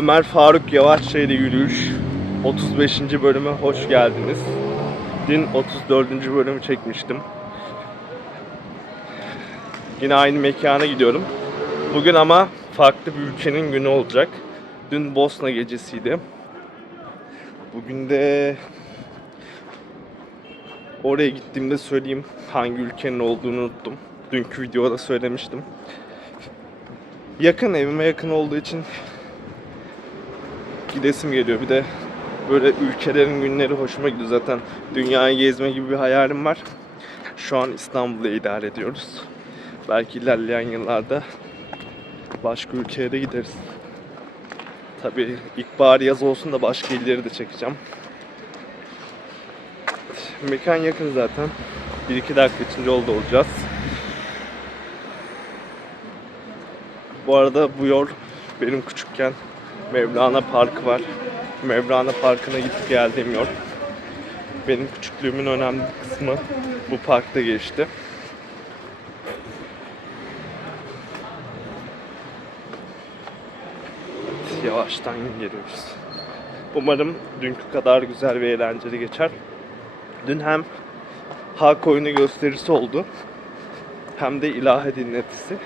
Ömer Faruk Yavaşça ile yürüyüş 35. bölüme hoş geldiniz. Dün 34. bölümü çekmiştim. Yine aynı mekana gidiyorum. Bugün ama farklı bir ülkenin günü olacak. Dün Bosna gecesiydi. Bugün de oraya gittiğimde söyleyeyim hangi ülkenin olduğunu unuttum. Dünkü videoda söylemiştim. Yakın evime yakın olduğu için gidesim geliyor. Bir de böyle ülkelerin günleri hoşuma gidiyor. Zaten dünyayı gezme gibi bir hayalim var. Şu an İstanbul'da idare ediyoruz. Belki ilerleyen yıllarda başka ülkeye de gideriz. Tabii ilkbahar yaz olsun da başka illeri de çekeceğim. Mekan yakın zaten. 1-2 dakika içinde yolda olacağız. Bu arada bu yol benim küçükken Mevlana Parkı var. Mevlana Parkı'na gidip geldiğim yol. Benim küçüklüğümün önemli kısmı bu parkta geçti. Yavaştan geliyoruz. Umarım dünkü kadar güzel ve eğlenceli geçer. Dün hem halk oyunu gösterisi oldu. Hem de ilahe dinletisi.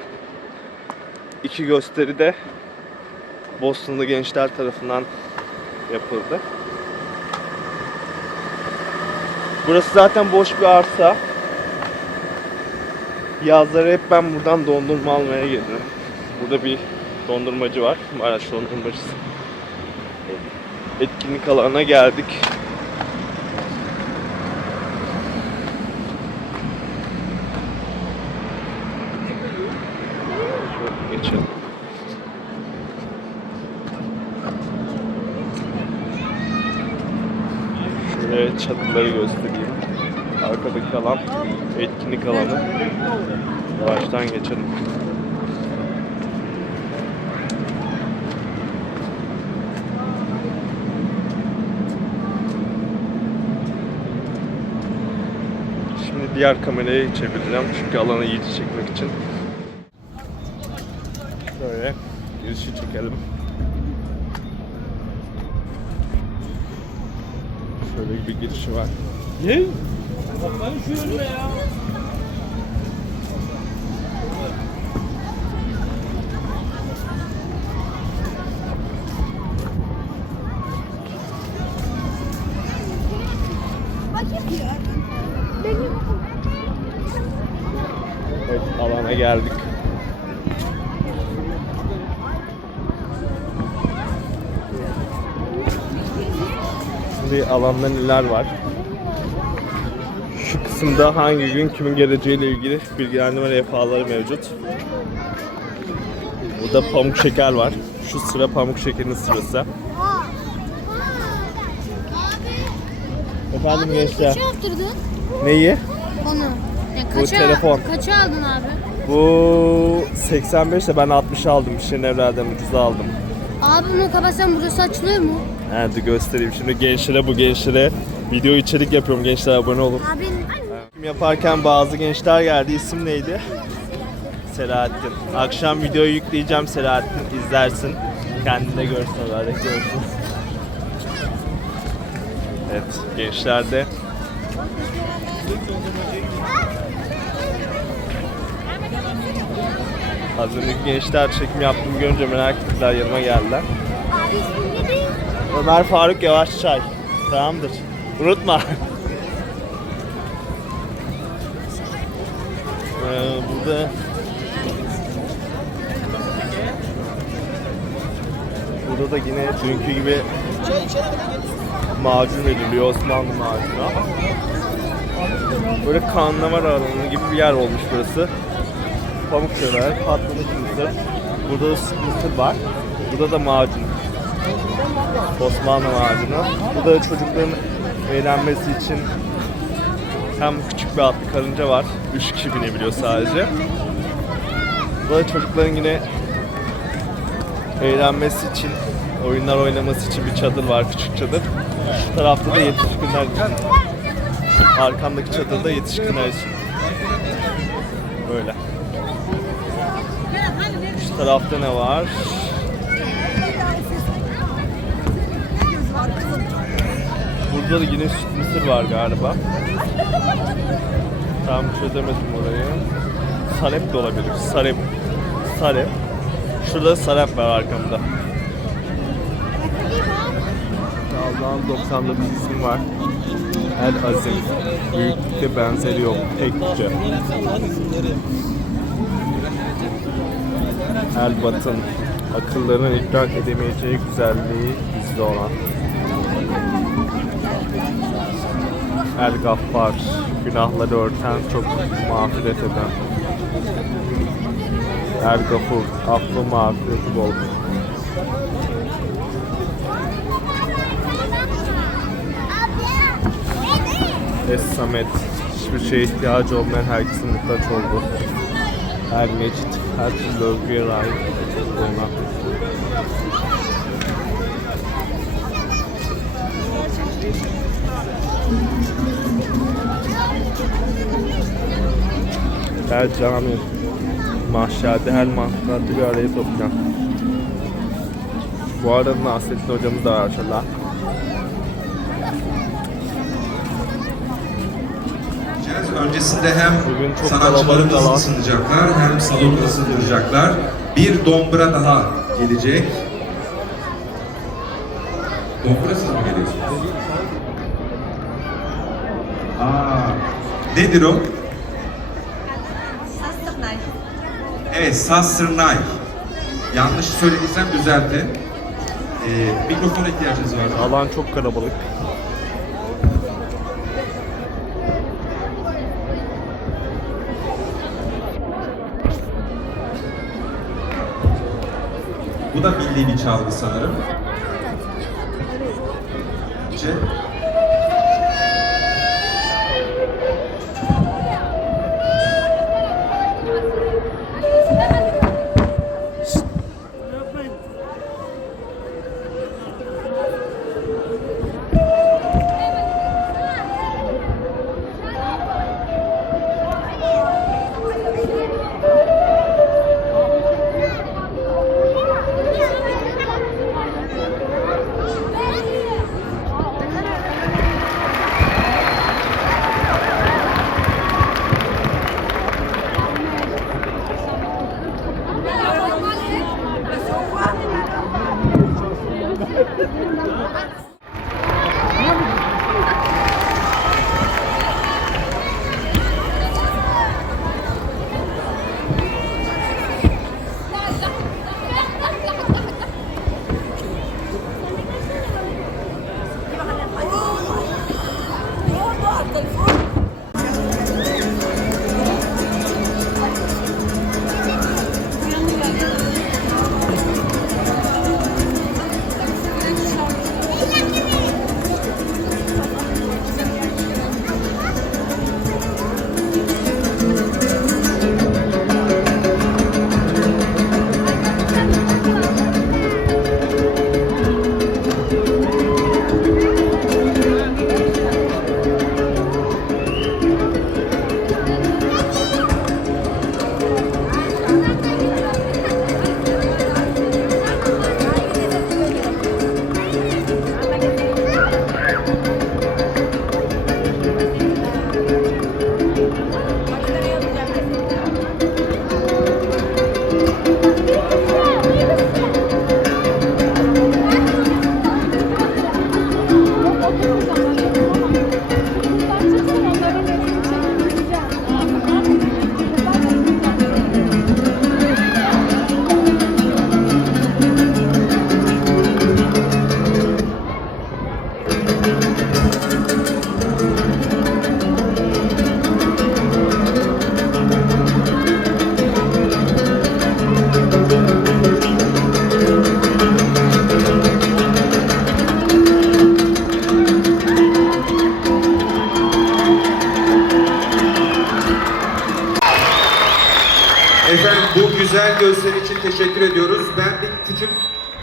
İki gösteri de Boston'lı gençler tarafından yapıldı. Burası zaten boş bir arsa. Yazları hep ben buradan dondurma almaya gelirim. Burada bir dondurmacı var. Maraş dondurmacısı. Etkinlik alanına geldik. Şöyle geçelim. Şöyle çatıları göstereyim. Arkadaki alan etkinlik alanı. Baştan geçelim. Şimdi diğer kamerayı çevireceğim çünkü alanı iyice çekmek için. Şöyle girişi çekelim. Şöyle bir girişi var. Ne? Bakmayın şu önüne ya. Şimdi alanda neler var? Şu kısımda hangi gün kimin geleceğiyle ilgili bilgilendirme levhaları mevcut. Burada pamuk şeker var. Şu sıra pamuk şekerin sırası. Efendim gençler. Kaça yaptırdın Neyi? onu? Ya Bu kaça, telefon. Kaça aldın abi? Bu 85 de ben 60 aldım. Şirinevler'den ucuza aldım. Abi bunu kapatsan burası açılıyor mu? Hadi göstereyim. Şimdi gençlere bu gençlere video içerik yapıyorum. Gençler abone olun. Abi Film yaparken bazı gençler geldi. İsim neydi? Selahattin. Akşam videoyu yükleyeceğim Selahattin. izlersin. Kendine görsün hadi görsün. Evet gençler de Az önce gençler çekim yaptığımı görünce merak ettiler yanıma geldiler. Abi? Ömer Faruk Yavaş Çay. Tamamdır. Unutma. Ee, burada Burada da yine dünkü gibi macun veriliyor Osmanlı macunu ama böyle kanlama alanı gibi bir yer olmuş burası. Pamuk şeker, patlamış mısır. Burada da mısır var. Burada da macun. Osmanlı macunu. Bu da çocukların eğlenmesi için hem küçük bir atlı karınca var. 3 kişi binebiliyor sadece. Bu da çocukların yine eğlenmesi için, oyunlar oynaması için bir çadır var, küçük çadır. Şu tarafta da yetişkinler için. Arkamdaki çadırda yetişkinler için. Böyle. Şu tarafta ne var? Burada da yine mısır var galiba. Tam çözemedim orayı. Salep de olabilir. Salep. Salep. Şurada salep var arkamda. Allah'ın 99 isim var. El Azim. Büyüklükte benzeri yok. Tekçe. El Batın. Akılların idrak edemeyeceği güzelliği gizli olan. El Gaffar. Günahları örten, çok mağfiret eden. El Gafur. Affı mağfireti bol. Es Samet. Hiçbir şeye ihtiyacı olmayan herkesin muhtaç oldu. Her mecit, her türlü övgüye layık ona. Her cami, mahşerde her mahşerde bir araya toplayan. Bu arada Nasrettin hocamız da var şurada. Öncesinde hem Bugün çok sanatçılarımız kalabalık da var. ısınacaklar hem salonu ısındıracaklar. Bir dombra daha gelecek. Dombrasız nedir o? Sastırnay. Evet, Sassırnay. Yanlış söylediysem düzeltin. Ee, mikrofona ihtiyacınız var. Alan çok kalabalık. Bu da milli bir çalgı sanırım. Ce-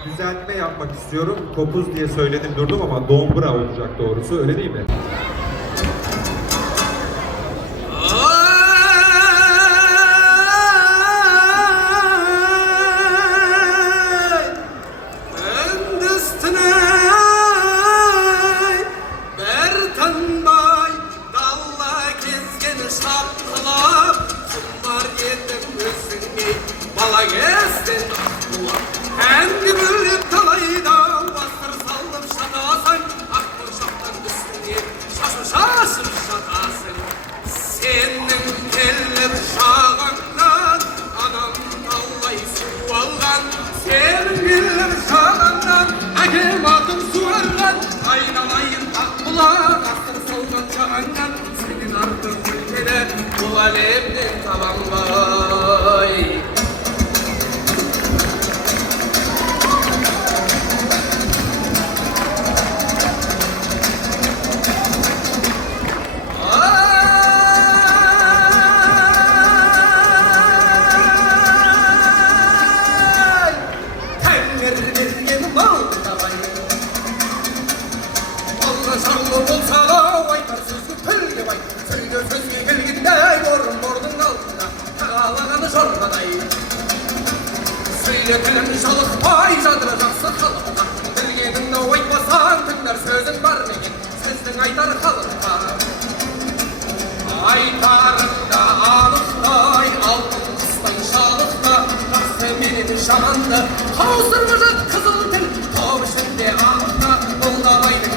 düzeltme yapmak istiyorum. Topuz diye söyledim durdum ama dombra olacak doğrusu öyle değil mi?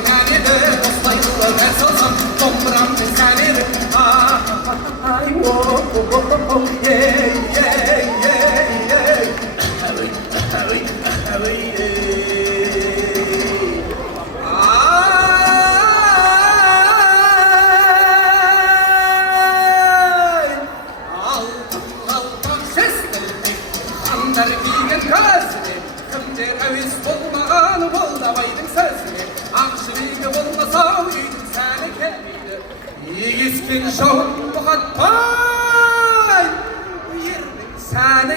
Nerede? Dostay kılı ben salsam Domburam ben seneri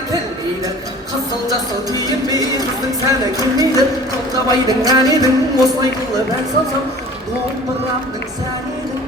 келмейді қызыл жасыл киінбей қыздың сәні келмейді тоқтабайдың әні едің осылай қылып ән салсам домбырамның сәні едің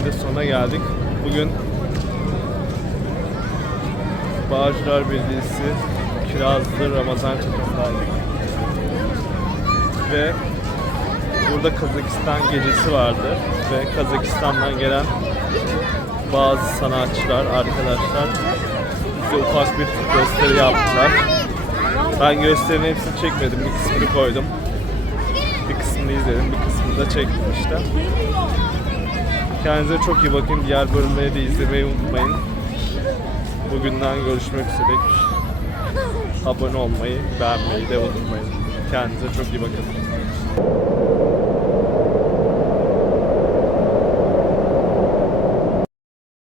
35. bölümde sona geldik. Bugün Bağcılar Belediyesi Kirazlı Ramazan Çadırı'ndaydık. Ve burada Kazakistan gecesi vardı ve Kazakistan'dan gelen bazı sanatçılar, arkadaşlar bize ufak bir gösteri yaptılar. Ben gösterinin hepsini çekmedim, bir kısmını koydum. Bir kısmını izledim, bir kısmını da çektim işte. Kendinize çok iyi bakın. Diğer bölümleri de izlemeyi unutmayın. Bugünden görüşmek üzere. Abone olmayı, beğenmeyi de unutmayın. Kendinize çok iyi bakın.